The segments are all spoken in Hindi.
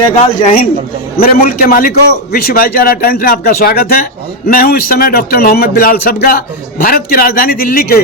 जय हिंद। मेरे मुल्क के मालिकों, विश्व भाईचारा टाइम्स में आपका स्वागत है। मैं हूं इस समय डॉक्टर मोहम्मद बिलाल सबगा, भारत की राजधानी दिल्ली के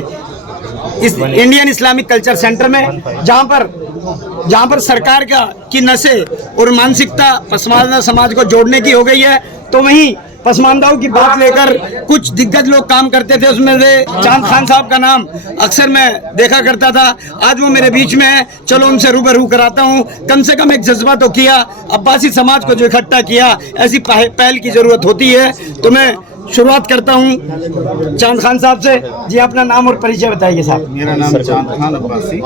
इस इंडियन इस्लामिक कल्चर सेंटर में, जहां पर सरकार की नसें और मानसिकता पसमानदा समाज को जोड़ने की हो गई है, तो वहीं पसमानदाओं की बात लेकर कुछ दिग्गज लोग काम करते थे। उसमें से चांद खान साहब का नाम अक्सर मैं देखा करता था। आज वो मेरे बीच में है, चलो उनसे रूबरू कराता हूँ। कम से कम एक जज्बा तो किया, अब्बासी समाज को जो इकट्ठा किया, ऐसी पहल की जरूरत होती है। तो मैं शुरुआत करता हूँ चांद खान साहब से। जी, अपना नाम और परिचय बताइए साहब। मेरा नाम चांद खान अब्बासी,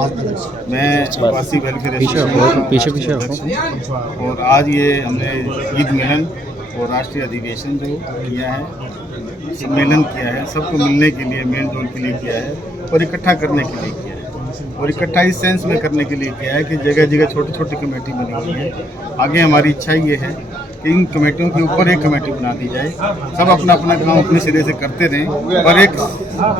मैं अब्बासी वेलफेयर एसोसिएशन और आज ये हमने ईद मिलन और राष्ट्रीय अधिवेशन जो किया है, सम्मेलन किया है, सबको मिलने के लिए, मेल जोल के लिए किया है और इकट्ठा करने के लिए किया है। और इकट्ठा इस सेंस में करने के लिए किया है कि जगह जगह छोटी छोटी कमेटी बनी हुई है। आगे हमारी इच्छा ये है कि इन कमेटियों के ऊपर एक कमेटी बना दी जाए, सब अपना अपना काम अपने सिरे से करते रहें और एक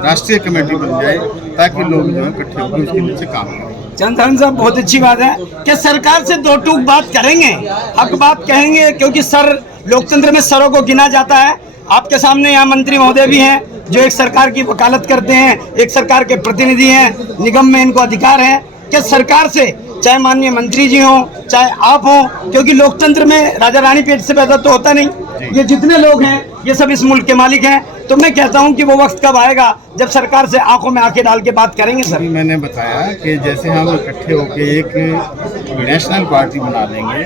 राष्ट्रीय कमेटी बन जाए ताकि लोग जो है इकट्ठे होकर उसके नीचे काम करें। चंद्रन साहब, बहुत अच्छी बात है कि सरकार से दो टूक बात करेंगे, हक बात कहेंगे, क्योंकि सर लोकतंत्र में सरों को गिना जाता है। आपके सामने यहाँ मंत्री महोदय भी हैं जो एक सरकार की वकालत करते हैं, एक सरकार के प्रतिनिधि हैं, निगम में इनको अधिकार है कि सरकार से, चाहे माननीय मंत्री जी हों चाहे आप हों, क्योंकि लोकतंत्र में राजा रानी पेट से पैदा तो होता नहीं, ये जितने लोग हैं ये सब इस मुल्क के मालिक हैं। तो मैं कहता हूं कि वो वक्त कब आएगा जब सरकार से आंखों में आंखें डाल के बात करेंगे। सर, मैंने बताया कि जैसे हम इकट्ठे होकर एक नेशनल पार्टी बना लेंगे,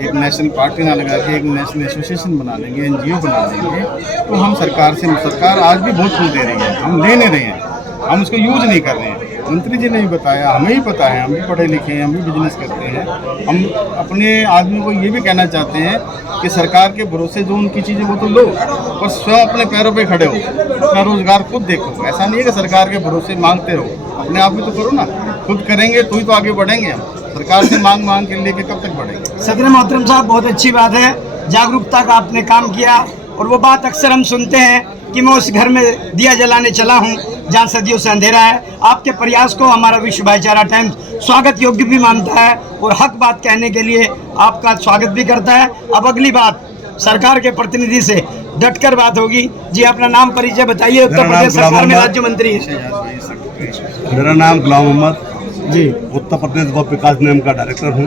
एक नेशनल पार्टी ना लगा के एक नेशनल एसोसिएशन बना लेंगे, एनजीओ बना लेंगे, तो हम सरकार आज भी बहुत कुछ दे रही है, हम ले नहीं रहे हैं, हम उसको यूज नहीं कर रहे हैं। मंत्री जी ने भी बताया, हमें ही पता है, हम भी पढ़े लिखे हैं, हम भी बिजनेस करते हैं। हम अपने आदमी को ये भी कहना चाहते हैं कि सरकार के भरोसे जो उनकी चीज़ें वो तो लो, पर स्वयं अपने पैरों पे खड़े हो, अपना रोजगार खुद देखो। ऐसा नहीं है कि सरकार के भरोसे मांगते रहो, अपने आप भी तो करो ना। खुद करेंगे तो ही तो आगे बढ़ेंगे। हम सरकार से मांग के लेके कब तक बढ़ेंगे। सदर मोहतरम साहब, बहुत अच्छी बात है, जागरूकता का आपने काम किया। और वो बात अक्सर हम सुनते हैं कि मैं उस घर में दिया जलाने चला हूँ जहाँ सदियों से अंधेरा है। आपके प्रयास को हमारा विश्व भाईचारा टाइम्स स्वागत योग्य भी मानता है और हक बात कहने के लिए आपका स्वागत भी करता है। अब अगली बात सरकार के प्रतिनिधि से डटकर बात होगी। जी, अपना नाम परिचय बताइए। उत्तर प्रदेश सरकार में राज्य मंत्री है। मेरा नाम गुलाम मोहम्मद जी, उत्तर प्रदेश गौ विकास निगम का डायरेक्टर हूँ,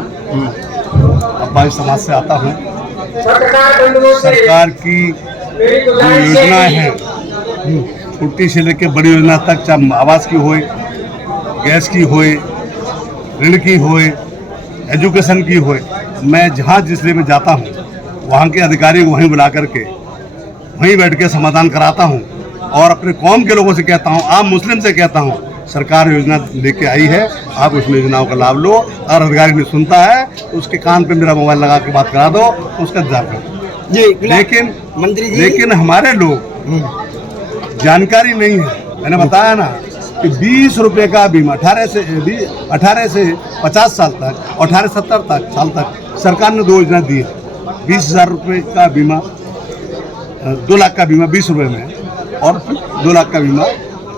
अब्बासी समाज से आता हूँ। सरकार की जो योजनाएं हैं, छोटी से लेकर बड़ी योजना तक, चाहे आवास की होए, गैस की होए, ऋण की होए, एजुकेशन की होए, मैं जहाँ जिस जिले में जाता हूँ वहाँ के अधिकारी को वहीं बुला करके वहीं बैठ के समाधान कराता हूँ और अपने कौम के लोगों से कहता हूँ, आम मुस्लिम से कहता हूँ, सरकार योजना लेके आई है, आप उस योजनाओं का लाभ लो। अगर अधिकारी नहीं सुनता है तो उसके कान पे मेरा मोबाइल लगा के बात करा दो, उसका इंतजार करो जी। लेकिन मंत्री जी, लेकिन हमारे लोग जानकारी नहीं है। मैंने बताया ना कि 20 रुपये का बीमा 18 से 50 साल तक, 18 से 70 साल तक सरकार ने 2 योजना दी है। 20,000 रुपये का बीमा, 2 लाख का बीमा 20 रुपये में, और 2 लाख का बीमा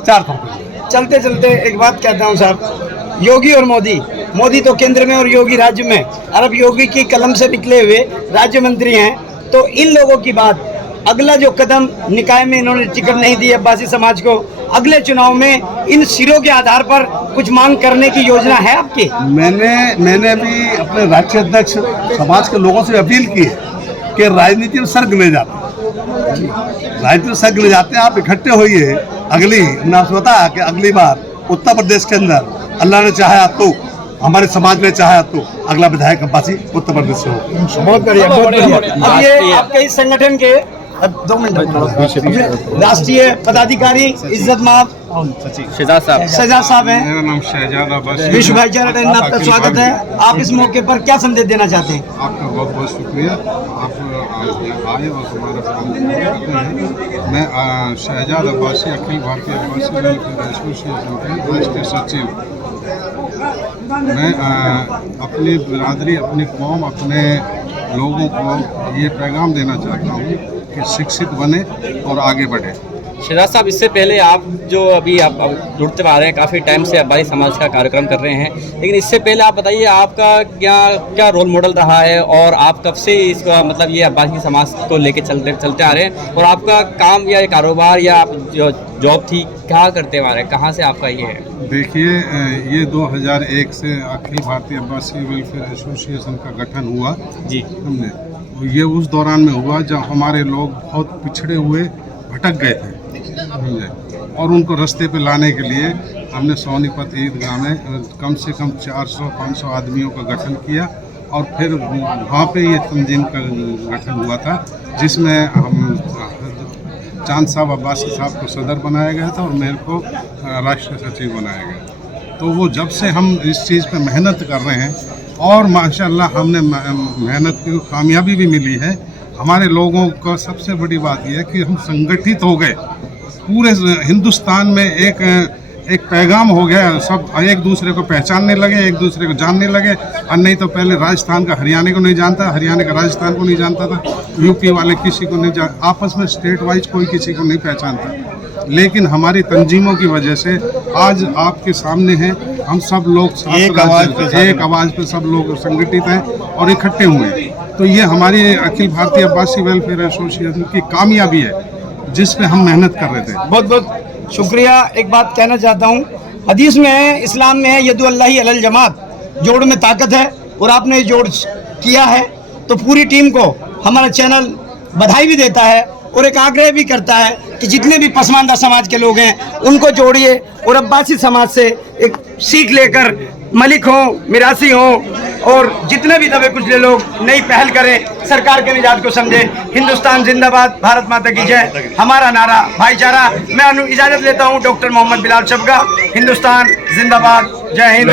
400 रुपये में। चलते चलते एक बात कहता हूँ साहब, योगी और मोदी तो केंद्र में और योगी राज्य में, और अब योगी की कलम से निकले हुए राज्य मंत्री हैं। तो इन लोगों की बात, अगला जो कदम, निकाय में इन्होंने टिकट नहीं दी अब्बासी समाज को, अगले चुनाव में इन सिरों के आधार पर कुछ मांग करने की योजना है आपकी? मैंने भी अपने राज्य अध्यक्ष समाज के लोगों से अपील की है कि राजनीति में सर्ग ले जाते हैं, आप इकट्ठे होइए। हमने आपसे बताया कि अगली बार उत्तर प्रदेश के अंदर अल्लाह ने चाहा तो, हमारे समाज ने चाहा तो अगला विधायक अब्बासी उत्तर प्रदेश से हो। बहुत बढ़िया, बहुत बढ़िया। अब ये आपके इस संगठन के 2 मिनट राष्ट्रीय पदाधिकारी इज्जत माब शहजाद साहब हैं। मेरा नाम शहजाद अब्बासी, विश्व भाईचारा टाइम्स में आपका स्वागत है। आप इस मौके पर क्या संदेश देना चाहते हैं? आपका बहुत बहुत शुक्रिया, आप आए और हमारा काम करते हैं। मैं शहजाद अब्बासी, अखिल भारतीय अब्बासी वेलफेयर एसोसिएशन के राष्ट्रीय सचिव। मैं अपनी बिरादरी, अपनी कौम, अपने लोगों को ये पैगाम देना चाहता हूँ कि शिक्षित बने और आगे बढ़े। शहजाद साहब, इससे पहले आप जो अभी आप जुड़ते आ रहे हैं, काफ़ी टाइम से अब्बासी समाज का कार्यक्रम कर रहे हैं, लेकिन इससे पहले आप बताइए आपका क्या रोल मॉडल रहा है और आप कब से इसका मतलब ये अब्बासी समाज को लेके चलते आ रहे हैं, और आपका काम या कारोबार या आप जो जॉब थी क्या करते आ रहे हैं, कहाँ से आपका ये है? देखिए, ये 2001 से अखिल भारतीय अब्बासी वेलफेयर एसोसिएशन का गठन हुआ जी। हमने, ये उस दौरान में हुआ जब हमारे लोग बहुत पिछड़े हुए भटक गए थे, समझे, और उनको रास्ते पे लाने के लिए हमने सोनीपत ईदगाह में कम से कम 400-500 आदमियों का गठन किया, और फिर वहाँ पे ये तंजीम का गठन हुआ था, जिसमें हम चांद साहब अब्बासी साहब को सदर बनाया गया था और मेरे को राष्ट्रीय सचिव बनाया गया। तो वो जब से हम इस चीज़ पे मेहनत कर रहे हैं, और माशाल्लाह हमने मेहनत की कामयाबी भी मिली है। हमारे लोगों का सबसे बड़ी बात यह है कि हम संगठित हो गए, पूरे हिंदुस्तान में एक पैगाम हो गया, सब एक दूसरे को पहचानने लगे, एक दूसरे को जानने लगे। और नहीं तो पहले राजस्थान का हरियाणा को नहीं जानता, हरियाणा का राजस्थान को नहीं जानता था, यूपी वाले किसी को नहीं आपस में स्टेट वाइज कोई किसी को नहीं पहचानता। लेकिन हमारी तंजीमों की वजह से आज आपके सामने हैं, हम सब लोग एक आवाज़ पे सब लोग संगठित हैं और इकट्ठे हुए हैं। तो ये हमारी अखिल भारतीय अब्बासी वेलफेयर एसोसिएशन की कामयाबी है, जिस पे हम मेहनत कर रहे थे। बहुत बहुत शुक्रिया। एक बात कहना चाहता हूँ, हदीस में है, इस्लाम में है, यदुल्लाही अलल जमात, जोड़ में ताकत है, और आपने जोड़ किया है। तो पूरी टीम को हमारा चैनल बधाई भी देता है और एक आग्रह भी करता है कि जितने भी पसमानदा समाज के लोग हैं उनको जोड़िए, और अब्बासी समाज से एक सीख लेकर मलिक हो, मिरासी हो, और जितने भी दबे कुचले लोग नई पहल करें, सरकार के निजात को समझे। हिंदुस्तान जिंदाबाद, भारत माता की जय, हमारा नारा भाईचारा। मैं इजाज़त लेता हूँ। डॉक्टर मोहम्मद बिलाल सबगा, हिंदुस्तान जिंदाबाद, जय हिंद।